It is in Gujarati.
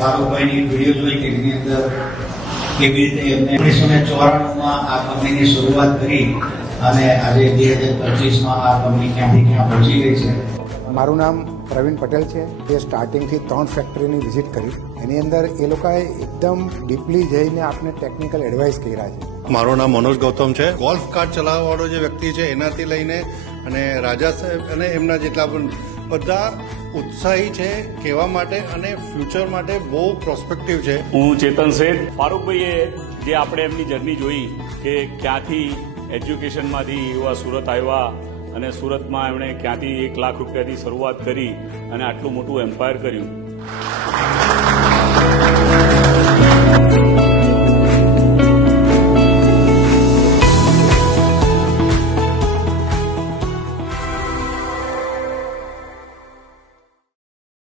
ફારૂકભાઈની વિડીયો જોઈ કે જેની અંદર કેવી રીતે એમને 1994માં આ કંપનીની શરૂઆત કરી અને આજે 2025માં આ કંપની ક્યાંથી ક્યાં પહોંચી ગઈ છે. મારું નામ પ્રવીણ પટેલ છે. તે સ્ટાર્ટિંગથી 3 ફેક્ટરીની વિઝિટ કરી. એની અંદર એ લોકોએ એકદમ ડીપલી જઈને આપને ટેકનિકલ એડવાઇસ કર્યા છે. મારું નામ મનોજ ગૌતમ છે. ગોલ્ફ કાર્ટ ચલાવવાવાળો જે વ્યક્તિ છે એનાથી લઈને અને રાજા સાહેબ અને એમના જેટલા પણ બધા ઉત્સાહી છે કહેવા માટે અને ફ્યુચર માટે બહુ પ્રોસ્પેક્ટિવ છે. હું ચેતન શેઠ. ફારૂકભાઈએ જે આપણે એમની જર્ની જોઈ કે ક્યાંથી એજ્યુકેશનમાંથી એવા સુરત આવ્યા અને સુરતમાં એમણે ક્યાંથી 1 લાખ રૂપિયાથી શરૂઆત કરી અને આટલું મોટું એમ્પાયર કર્યું.